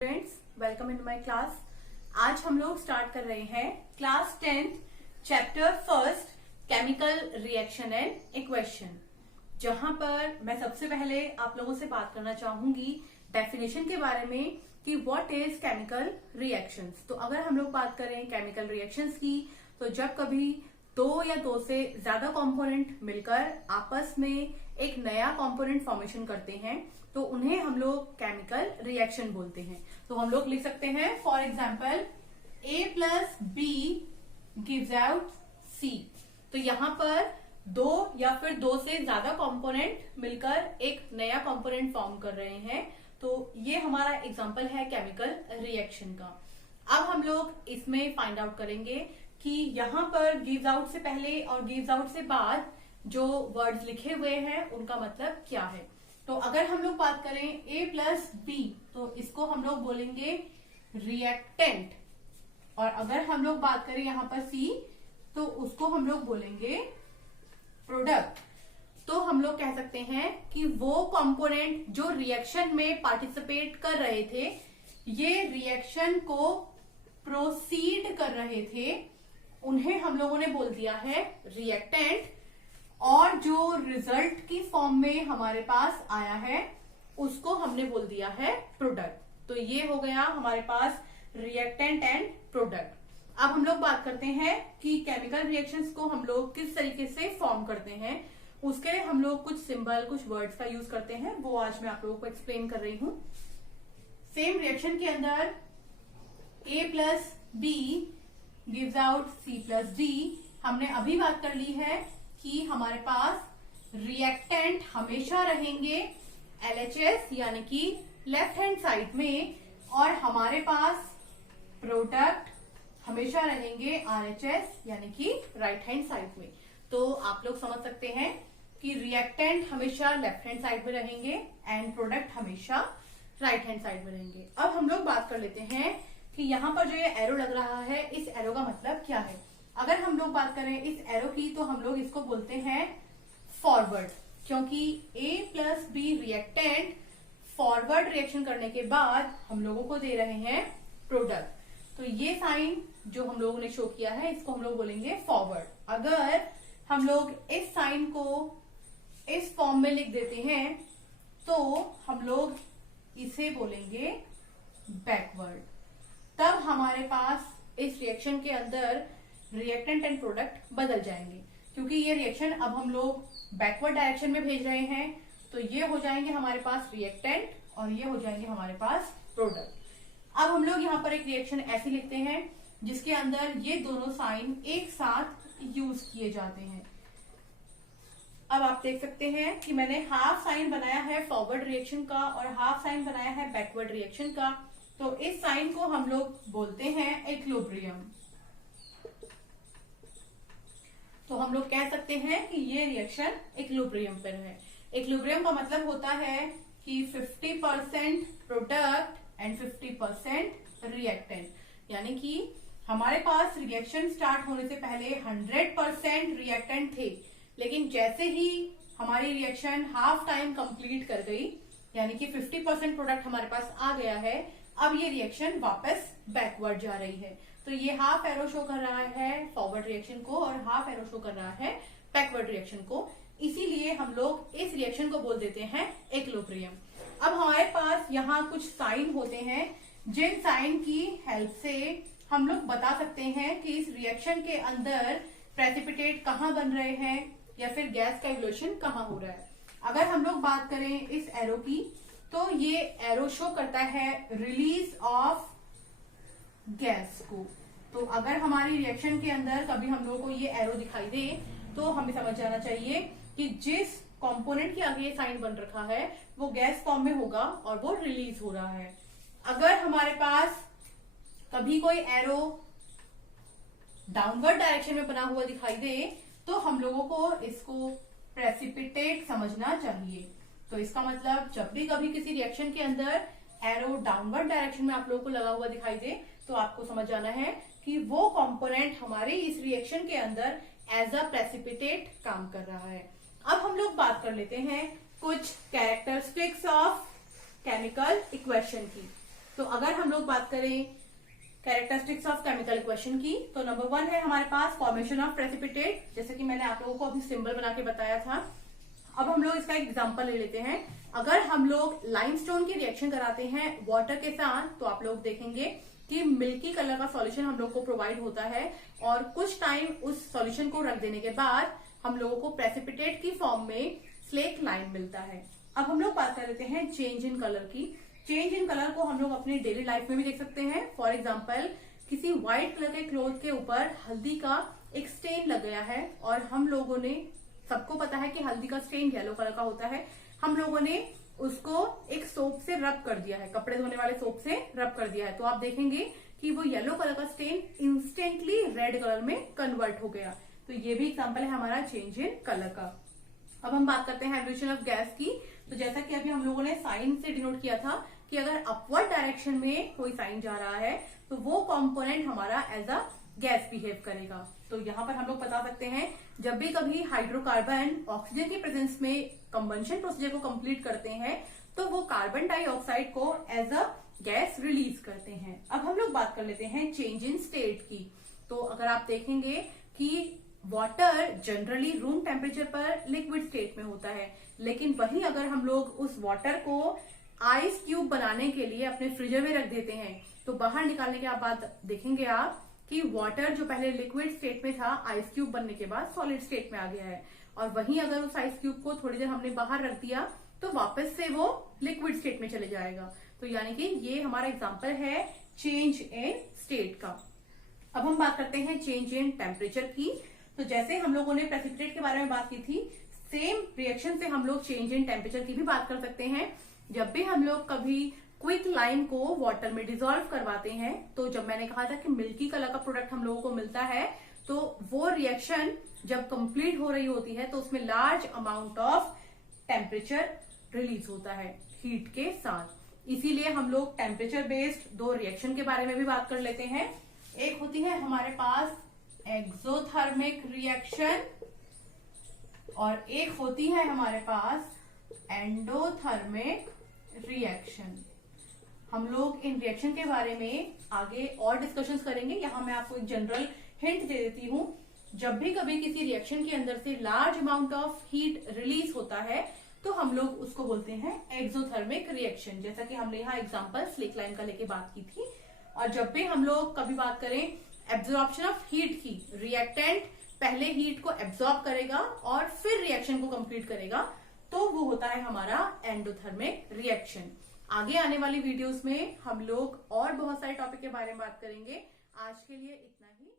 Friends, welcome in my class. आज हम लोग स्टार्ट कर रहे हैं class 10th chapter first chemical reaction and equation, जहां पर मैं सबसे पहले आप लोगों से बात करना चाहूंगी डेफिनेशन के बारे में कि व्हाट इज केमिकल रिएक्शंस। तो अगर हम लोग बात करें केमिकल रिएक्शंस की, तो जब कभी दो या दो से ज्यादा कंपोनेंट मिलकर आपस में एक नया कंपोनेंट फॉर्मेशन करते हैं तो उन्हें हम लोग केमिकल रिएक्शन बोलते हैं। तो हम लोग लिख सकते हैं for example A plus B gives out C। तो यहाँ पर दो या फिर दो से ज्यादा कंपोनेंट मिलकर एक नया कंपोनेंट फॉर्म कर रहे हैं, तो ये हमारा एग्जाम्पल है केमिकल रिएक्शन का। अब हम लोग इसमें फाइंड आउट करेंगे कि यहाँ पर गिव्स आउट से पहले और गिव्स आउट से बाद जो वर्ड्स लिखे हुए हैं उनका मतलब क्या है। तो अगर हम लोग बात करें A प्लस बी, तो इसको हम लोग बोलेंगे रिएक्टेंट, और अगर हम लोग बात करें यहाँ पर C, तो उसको हम लोग बोलेंगे प्रोडक्ट। तो हम लोग कह सकते हैं कि वो कंपोनेंट जो रिएक्शन में पार्टिसिपेट कर रहे थे, ये रिएक्शन को प्रोसीड कर रहे थे, उन्हें हम लोगों ने बोल दिया है रिएक्टेंट, और जो रिजल्ट की फॉर्म में हमारे पास आया है उसको हमने बोल दिया है प्रोडक्ट। तो ये हो गया हमारे पास रिएक्टेंट एंड प्रोडक्ट। अब हम लोग बात करते हैं कि केमिकल रिएक्शंस को हम लोग किस तरीके से फॉर्म करते हैं। उसके लिए हम लोग कुछ सिंबल, कुछ वर्ड्स का यूज करते हैं, वो आज मैं आप लोगों को एक्सप्लेन कर रही हूं। सेम रिएक्शन के अंदर A plus B gives out C plus D। हमने अभी बात कर ली है कि हमारे पास रिएक्टेंट हमेशा रहेंगे LHS यानी कि लेफ्ट हैंड साइड में, और हमारे पास प्रोडक्ट हमेशा रहेंगे RHS यानी कि राइट हैंड साइड में। तो आप लोग समझ सकते हैं कि रिएक्टेंट हमेशा लेफ्ट हैंड साइड में रहेंगे एंड प्रोडक्ट हमेशा राइट हैंड साइड में रहेंगे। अब हम लोग बात कर लेते हैं कि यहाँ पर जो ये एरो लग रहा है, इस एरो का मतलब क्या है। अगर हम लोग बात करें इस एरो की, तो हम लोग इसको बोलते हैं फॉरवर्ड, क्योंकि A plus B reactant forward reaction करने के बाद हम लोगों को दे रहे हैं प्रोडक्ट। तो ये साइन जो हम लोगों ने शो किया है, इसको हम लोग बोलेंगे फॉरवर्ड। अगर हम लोग इस साइन को इस फॉर्म में लिख देते हैं तो हम लोग इसे बोलेंगे बैकवर्ड। तब हमारे पास इस रिएक्शन के अंदर रिएक्टेंट एंड प्रोडक्ट बदल जाएंगे, क्योंकि ये रिएक्शन अब हम लोग बैकवर्ड डायरेक्शन में भेज रहे हैं। तो ये हो जाएंगे हमारे पास रिएक्टेंट और ये हो जाएंगे हमारे पास प्रोडक्ट। अब हम लोग यहाँ पर एक रिएक्शन ऐसी लिखते हैं जिसके अंदर ये दोनों साइन एक साथ यूज किए जाते हैं। अब आप देख सकते हैं कि मैंने हाफ साइन बनाया है फॉरवर्ड रिएक्शन का और हाफ साइन बनाया है बैकवर्ड रिएक्शन का। तो इस साइन को हम लोग बोलते हैं इक्विलिब्रियम। तो हम लोग कह सकते हैं कि ये रिएक्शन इक्विलिब्रियम पर है। इक्विलिब्रियम का मतलब होता है कि 50% प्रोडक्ट एंड 50% रिएक्टेंट, यानी कि हमारे पास रिएक्शन स्टार्ट होने से पहले 100% रिएक्टेंट थे, लेकिन जैसे ही हमारी रिएक्शन हाफ टाइम कंप्लीट कर गई, यानी कि 50% प्रोडक्ट हमारे पास आ गया है, अब ये रिएक्शन वापस बैकवर्ड जा रही है। तो ये हाफ एरो शो कर रहा है फॉरवर्ड रिएक्शन को और हाफ एरो शो कर रहा है बैकवर्ड रिएक्शन को, इसीलिए हम लोग इस रिएक्शन को बोल देते हैं इक्विलिब्रियम। अब हमारे पास यहाँ कुछ साइन होते हैं जिन साइन की हेल्प से हम लोग बता सकते हैं कि इस रिएक्शन के अंदर प्रेसिपिटेट कहाँ बन रहे हैं या फिर गैस का इवोल्यूशन कहाँ हो रहा है। अगर हम लोग बात करें इस एरो की, तो ये एरो शो करता है रिलीज ऑफ गैस को। तो अगर हमारी रिएक्शन के अंदर कभी हम लोगों को ये एरो दिखाई दे, तो हमें समझ जाना चाहिए कि जिस कंपोनेंट के आगे ये साइन बन रखा है वो गैस फॉर्म में होगा और वो रिलीज हो रहा है। अगर हमारे पास कभी कोई एरो डाउनवर्ड डायरेक्शन में बना हुआ दिखाई दे, तो हम लोगों को इसको प्रेसिपिटेट समझना चाहिए। तो इसका मतलब जब भी कभी किसी रिएक्शन के अंदर एरो डाउनवर्ड डायरेक्शन में आप लोगों को लगा हुआ दिखाई दे, तो आपको समझ जाना है कि वो कंपोनेंट हमारे इस रिएक्शन के अंदर एज अ प्रेसिपिटेट काम कर रहा है। अब हम लोग बात कर लेते हैं कुछ कैरेक्टरिस्टिक्स ऑफ केमिकल इक्वेशन की। तो अगर हम लोग बात करें कैरेक्टरिस्टिक्स ऑफ केमिकल इक्वेशन की, तो नंबर 1 है हमारे पास फॉर्मेशन ऑफ प्रेसिपिटेट, जैसे कि मैंने आप लोगों को अभी सिंबल बना के बताया था। अब हम लोग इसका एक एग्जांपल ले लेते हैं। अगर हम लोग लाइमस्टोन की रिएक्शन कराते हैं वाटर के साथ, तो आप लोग देखेंगे कि मिल्की कलर का सॉल्यूशन हम लोग को प्रोवाइड होता है और कुछ टाइम उस सॉल्यूशन को रख देने के बाद हम लोगों को प्रेसिपिटेट की फॉर्म में स्लेक लाइम मिलता है। अब हम लोग बात कर लेते हैं चेंज इन कलर की। चेंज इन कलर को हम लोग अपने डेली लाइफ में भी देख सकते हैं। फॉर एग्जाम्पल, किसी व्हाइट कलर के क्लोथ के ऊपर हल्दी का एक स्टेन लग गया है और हम लोगों ने, सबको पता है कि हल्दी का स्टेन येलो कलर का होता है, हम लोगों ने उसको एक सोप से रब कर दिया है, कपड़े धोने वाले सोप से रब कर दिया है, तो आप देखेंगे कि वो येलो कलर का स्टेन इंस्टेंटली रेड कलर में कन्वर्ट हो गया। तो ये भी एग्जाम्पल है हमारा चेंज इन कलर का। अब हम बात करते हैं एवोल्यूशन ऑफ गैस की। तो जैसा कि अभी हम लोगों ने साइन से डिनोट किया था कि अगर अपवर्ड डायरेक्शन में कोई साइन जा रहा है तो वो कंपोनेंट हमारा एज अ गैस बिहेव करेगा। तो यहाँ पर हम लोग बता सकते हैं, जब भी कभी हाइड्रोकार्बन ऑक्सीजन की प्रेजेंस में कंबंशन प्रोसीजर को कंप्लीट करते हैं तो वो कार्बन डाइऑक्साइड को एज अ गैस रिलीज करते हैं। अब हम लोग बात कर लेते हैं चेंज इन स्टेट की। तो अगर आप देखेंगे कि वाटर जनरली रूम टेम्परेचर पर लिक्विड स्टेट में होता है, लेकिन वही अगर हम लोग उस वाटर को आइस क्यूब बनाने के लिए अपने फ्रीजर में रख देते हैं तो बाहर निकालने के बाद देखेंगे आप कि वाटर जो पहले लिक्विड स्टेट में था आइस क्यूब बनने के बाद सॉलिड स्टेट में आ गया है, और वहीं अगर उस आइस क्यूब को थोड़ी देर हमने बाहर रख दिया तो वापस से वो लिक्विड स्टेट में चले जाएगा। तो यानी कि ये हमारा एग्जाम्पल है चेंज इन स्टेट का। अब हम बात करते हैं चेंज इन टेम्परेचर की। तो जैसे हम लोगों ने प्रेसिपिटेट के बारे में बात की थी, सेम रिएक्शन से हम लोग चेंज इन टेम्परेचर की भी बात कर सकते हैं। जब भी हम लोग कभी क्विक लाइम को वाटर में डिसॉल्व करवाते हैं, तो जब मैंने कहा था कि मिल्की कलर का प्रोडक्ट हम लोगों को मिलता है, तो वो रिएक्शन जब कंप्लीट हो रही होती है तो उसमें large amount of temperature release होता है हीट के साथ। इसीलिए हम लोग टेम्परेचर बेस्ड दो रिएक्शन के बारे में भी बात कर लेते हैं। एक होती है हमारे पास एक्सोथर्मिक रिएक्शन और एक होती है हमारे पास एंडोथर्मिक रिएक्शन। हम लोग इन रिएक्शन के बारे में आगे और डिस्कशंस करेंगे। यहाँ मैं आपको एक जनरल हिंट दे देती हूँ। जब भी कभी किसी रिएक्शन के अंदर से large amount of heat release होता है तो हम लोग उसको बोलते हैं एक्सोथर्मिक रिएक्शन, जैसा कि हमने यहाँ एग्जांपल स्लेक लाइम का लेके बात की थी। और जब भी हम लोग कभी बात करें एब्जॉर्प्शन ऑफ हीट की, रिएक्टेंट पहले हीट को एब्जॉर्ब करेगा और फिर रिएक्शन को कंप्लीट करेगा, तो वो होता है हमारा एंडोथर्मिक रिएक्शन। आगे आने वाली वीडियोस में हम लोग और बहुत सारे टॉपिक के बारे में बात करेंगे। आज के लिए इतना ही।